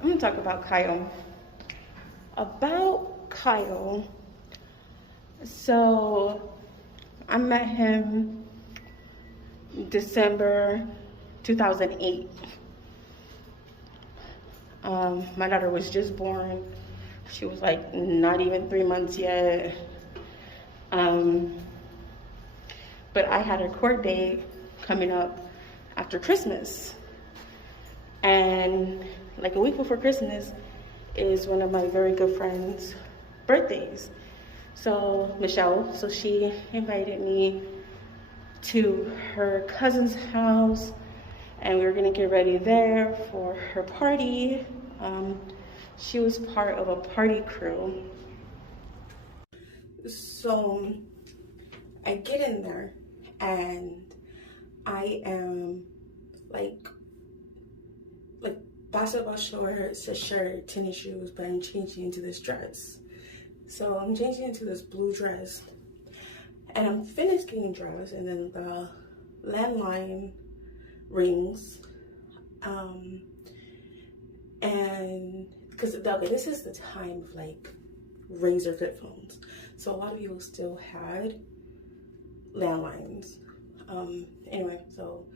I'm gonna talk about Kyle. About Kyle. So I met him December 2008. My daughter was just born. She was like not even 3 months yet. But I had a court date coming up after Christmas. And like a week before Christmas is one of my very good friends' birthdays. So Michelle, so she invited me to her cousin's house, and we were gonna get ready there for her party. She was part of a party crew. So I get in there and I am like basketball shorts, a shirt, tennis shoes, but I'm changing into this dress. So I'm changing into this blue dress, and I'm finished getting dressed, and then the landline rings, and because okay, this is the time of like razor flip phones, so a lot of people still had landlines. Anyway, so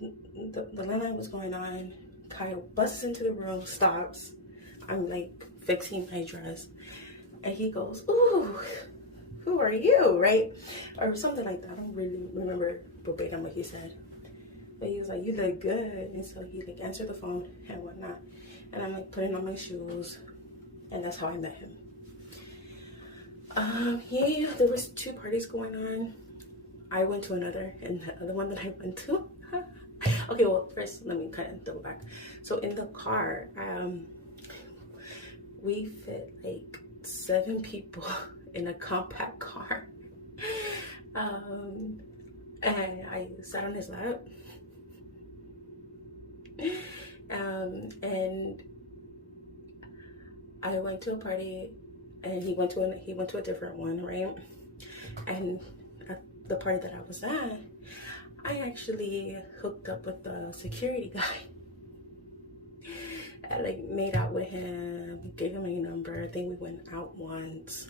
the landline was going on. Kyle busts into the room, stops. I'm like fixing my dress, and he goes, "Ooh, who are you?" Right? Or something like that. I don't really remember verbatim what he said, but he was like, "You look good." And so he like answered the phone and whatnot, and I'm like putting on my shoes, and that's how I met him. Yeah, there was 2 parties going on. I went to another, and the other one that I went to. Okay, well, first let me kind of double back. So in the car, we fit like 7 people in a compact car. And I sat on his lap. And I went to a party, and he went to a different one, right? And at the party that I was at, I actually hooked up with the security guy. I like made out with him, gave him my number. I think we went out once.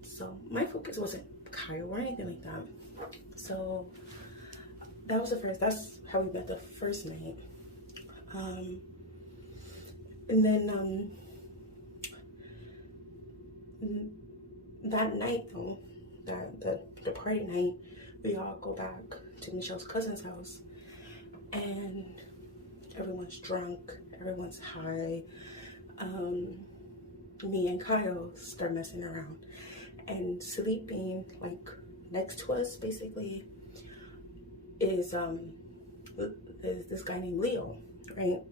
So my focus wasn't Kyle or anything like that. So that was that's how we met the first night. And then that night though, the party night, we all go back to Michelle's cousin's house, and everyone's drunk, everyone's high. Me and Kyle start messing around, and sleeping like next to us basically is this guy named Leo, right?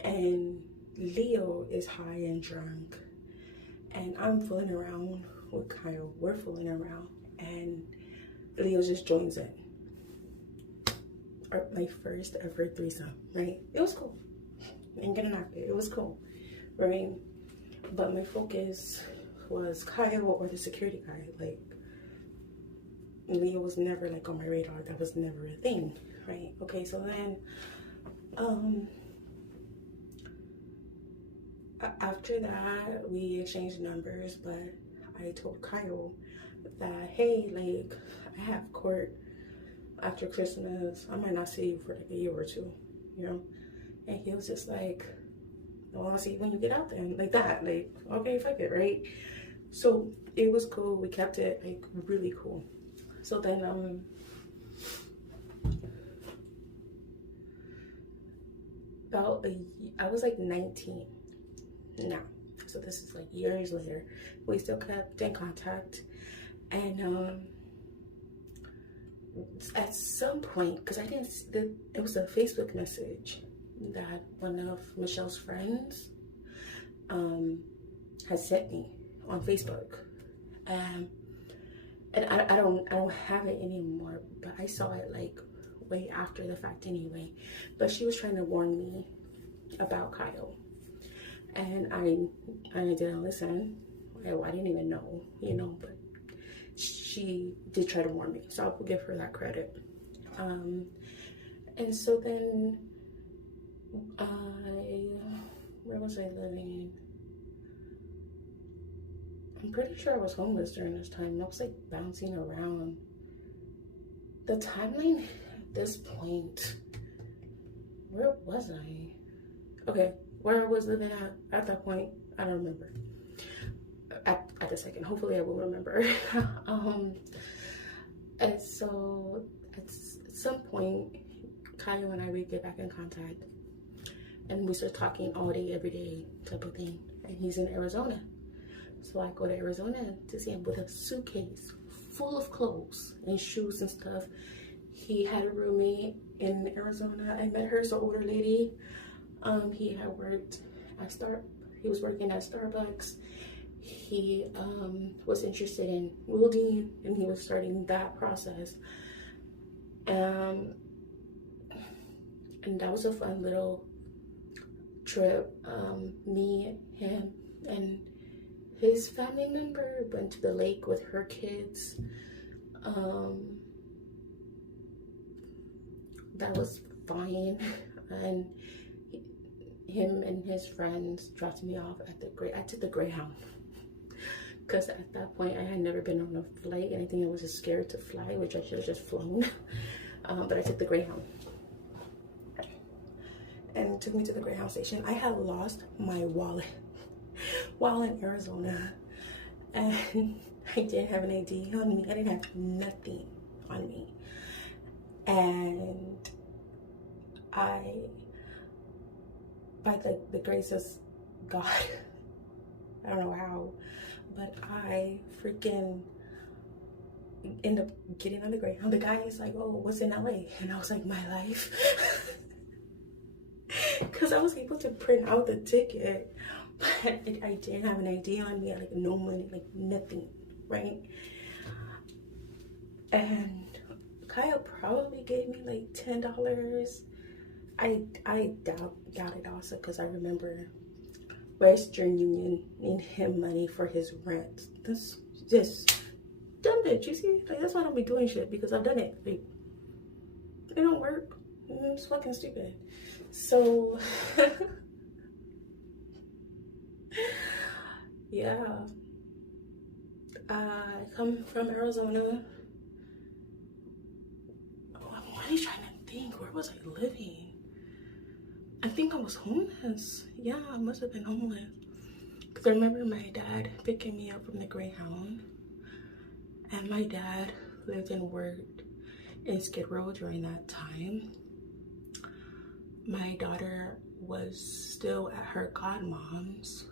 And Leo is high and drunk, and I'm fooling around with Kyle. We're fooling around, and Leo just joins it. My first ever threesome, right? It was cool. I ain't gonna knock it. It was cool, right? But my focus was Kyle or the security guy. Like, Leo was never like on my radar. That was never a thing, right? Okay, so then, after that, we exchanged numbers, but I told Kyle that, hey, like, I have court after Christmas. I might not see you for like a year or 2, you know? And he was just like, well, I'll see you when you get out there. And like that, like, okay, fuck it, right? So it was cool. We kept it like really cool. So then, I was like 19 now. So this is like years later. We still kept in contact. And at some point, because I didn't see it was a Facebook message that one of Michelle's friends had sent me on Facebook. And I don't have it anymore, but I saw it like way after the fact anyway. But she was trying to warn me about Kyle, and I didn't listen. I didn't even know, you know, but she did try to warn me, so I'll give her that credit. And so then where was I living? I'm pretty sure I was homeless during this time. I was like bouncing around. The timeline at this point, where was I? Okay, where I was living at that point, I don't remember. At a second, hopefully I will remember. And so at some point, Kyle and I would get back in contact, and we start talking all day, every day type of thing. And he's in Arizona. So I go to Arizona to see him with a suitcase full of clothes and shoes and stuff. He had a roommate in Arizona. I met her, as an older lady. He had worked at he was working at Starbucks. He was interested in welding, and he was starting that process. And that was a fun little trip. Me, him, and his family member went to the lake with her kids. That was fine. And him and his friends dropped me off at I took the Greyhound. Because at that point, I had never been on a flight, and I think I was just scared to fly, which I should have just flown. But I took the Greyhound. And it took me to the Greyhound station. I had lost my wallet while in Arizona. And I didn't have an ID on me. I didn't have nothing on me. And by the grace of God, I don't know how, but I freaking end up getting on the Greyhound. The guy is like, oh, what's in LA? And I was like, my life. Because I was able to print out the ticket, but I didn't have an ID on me. I had like no money, like nothing, right? And Kyle probably gave me like $10. I doubt it also, because I remember Western Union needing him money for his rent. This just dumb bitch, you see? Like, that's why I don't be doing shit, because I've done it. Like, it don't work. It's fucking stupid. So yeah, I come from Arizona. I'm really trying to think, where was I living? I think I was homeless. Yeah, I must have been homeless. Because I remember my dad picking me up from the Greyhound. And my dad lived and worked in Skid Row during that time. My daughter was still at her godmom's.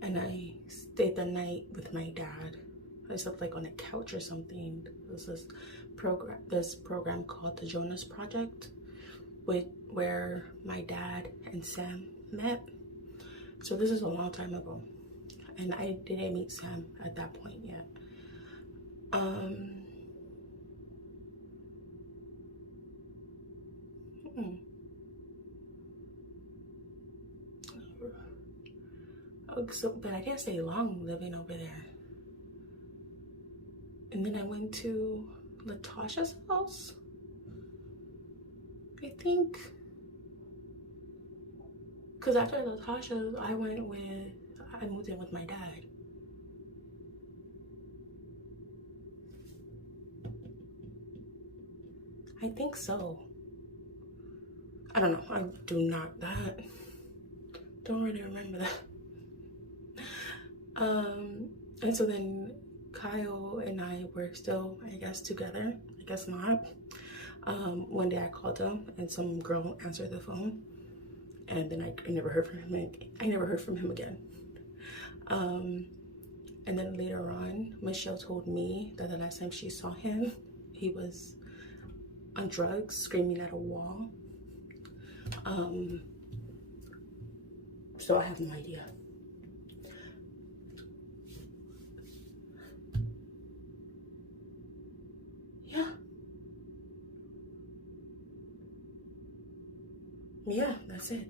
And I stayed the night with my dad. I slept like on a couch or something. There's this program called the Jonas Project, where my dad and Sam met. So this is a long time ago, and I didn't meet Sam at that point yet. But I didn't stay long living over there. And then I went to Latasha's house, I think. Because after Latasha, I moved in with my dad. I think so. I don't know. I don't really remember that. And so then Kyle and I were still, I guess, together. I guess not. One day I called him, and some girl answered the phone, and then I never heard from him. I never heard from him again. And then later on, Michelle told me that the last time she saw him, he was on drugs, screaming at a wall. So I have no idea. Yeah, that's it.